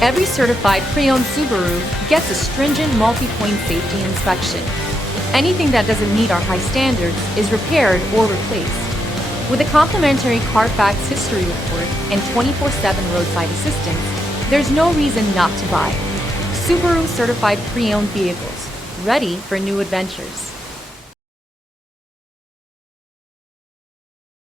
Every certified pre-owned Subaru gets a stringent multi-point safety inspection. Anything that doesn't meet our high standards is repaired or replaced. With a complimentary Carfax history report and 24/7 roadside assistance, there's no reason not to buy. Subaru certified pre-owned vehicles, ready for new adventures.